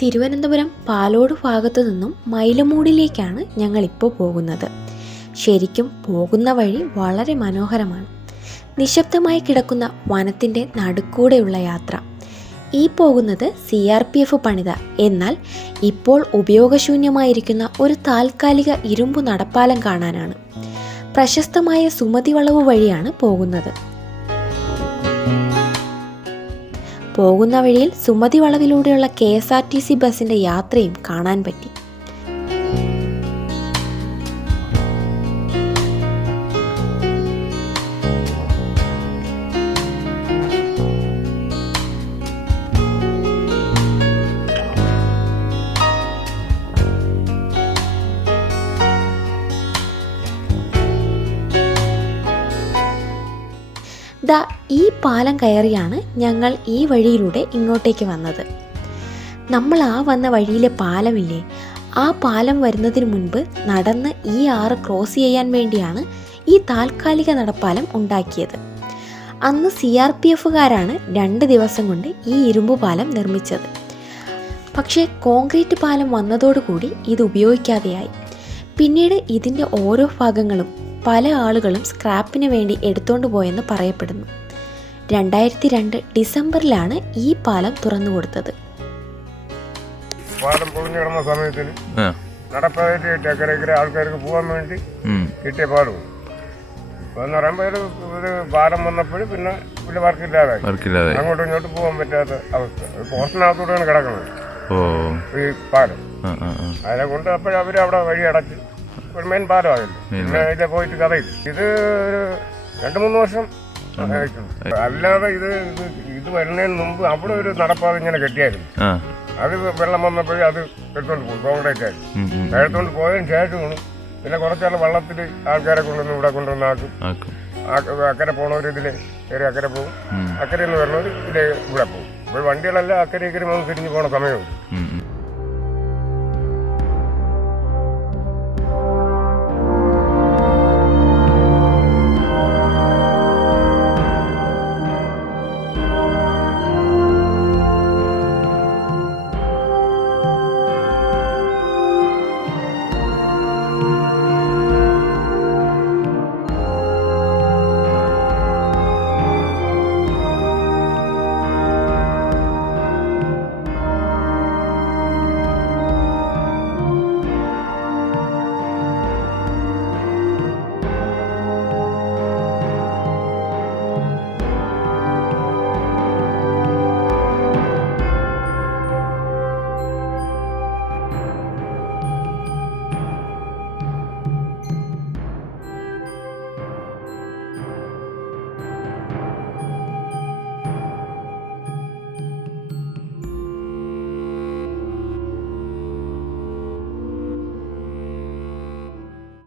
തിരുവനന്തപുരം പാലോട് ഭാഗത്തു നിന്നും മൈലമൂടിലേക്കാണ് ഞങ്ങളിപ്പോൾ പോകുന്നത്. ശരിക്കും പോകുന്ന വഴി വളരെ മനോഹരമാണ്. നിശബ്ദമായി കിടക്കുന്ന വനത്തിൻ്റെ നടുക്കൂടെയുള്ള യാത്ര. ഈ പോകുന്നത് CRPF പണിത എന്നാൽ ഇപ്പോൾ ഉപയോഗശൂന്യമായിരിക്കുന്ന ഒരു താൽക്കാലിക ഇരുമ്പു നടപ്പാലം കാണാനാണ്. പ്രശസ്തമായ സുമതി വളവ് വഴിയാണ് പോകുന്നത്. പോകുന്ന വഴിയിൽ സുമതി വളവിലൂടെയുള്ള KSRTC ബസിൻ്റെ യാത്രയും കാണാൻ പറ്റി. ഈ പാലം കയറിയാണ് ഞങ്ങൾ ഈ വഴിയിലൂടെ ഇങ്ങോട്ടേക്ക് വന്നത്. നമ്മൾ വന്ന വഴിയിലെ പാലമില്ലേ, ആ പാലം വരുന്നതിന് മുൻപ് നടന്ന് ഈ ആറ് ക്രോസ് ചെയ്യാൻ വേണ്ടിയാണ് ഈ താൽക്കാലിക നടപ്പാലം ഉണ്ടാക്കിയത്. അന്ന് CRPFകാരാണ് 2 ദിവസം കൊണ്ട് ഈ ഇരുമ്പു പാലം നിർമ്മിച്ചത്. പക്ഷേ കോൺക്രീറ്റ് പാലം വന്നതോടുകൂടി ഇത് ഉപയോഗിക്കാതെയായി. പിന്നീട് ഇതിൻ്റെ ഓരോ ഭാഗങ്ങളും പല ആളുകളും സ്ക്രാപ്പിന് വേണ്ടി എടുത്തോണ്ട് പോയെന്ന് പറയപ്പെടുന്നു. 2002 ഡിസംബറിലാണ് ഈ പാലം തുറന്നു കൊടുത്തത്. പാലം പൊളിഞ്ഞു കിടന്ന സമയത്തിന് നടപ്പായിട്ട് അക്കരെ ആൾക്കാർക്ക് പോകാൻ വേണ്ടി കിട്ടിയ പാലവും എന്ന് പറയുമ്പോൾ ഒരു പാലം വന്നപ്പോഴും പിന്നെ വലിയ വർക്കില്ലാതായി, അങ്ങോട്ടും ഇങ്ങോട്ടും പോകാൻ പറ്റാത്ത അവസ്ഥ. പോസ്റ്റിനകത്തൂടെയാണ് കിടക്കുന്നത് ഈ പാലം. അതിനെ കൊണ്ട് അപ്പോഴവർ അവിടെ വഴി അടച്ച് ഒരു മെയിൻ പാലമായല്ലോ. പിന്നെ ഇതിലെ പോയിട്ട് കഥയില്ല. ഇത് 2-3 വർഷം അല്ലാതെ ഇത് വരുന്നതിന് മുമ്പ് അവിടെ ഒരു നടപ്പാത ഇങ്ങനെ കെട്ടിയായിരുന്നു. അത് വെള്ളം വന്നപ്പോഴും അത് എടുത്തോണ്ട് പോകും, കോൺക്രീറ്റ് ആയിരുന്നു. എടുത്തോണ്ട് പോയതിന് ശേഷമാണ് പിന്നെ കുറച്ചാൾ വള്ളത്തിൽ ആൾക്കാരെ കൊണ്ടുവന്ന് ഇവിടെ കൊണ്ടുവന്നാക്കും. അക്കരെ പോണവർ ഇതിൽ കയറി അക്കരെ പോകും, അക്കരയിൽ നിന്ന് വരുന്നവർ ഇതിലെ ഇവിടെ പോകും. അപ്പോൾ വണ്ടികളെല്ലാം അക്കരെ ഇക്കരെ തിരിഞ്ഞ് പോണ സമയമുണ്ട്.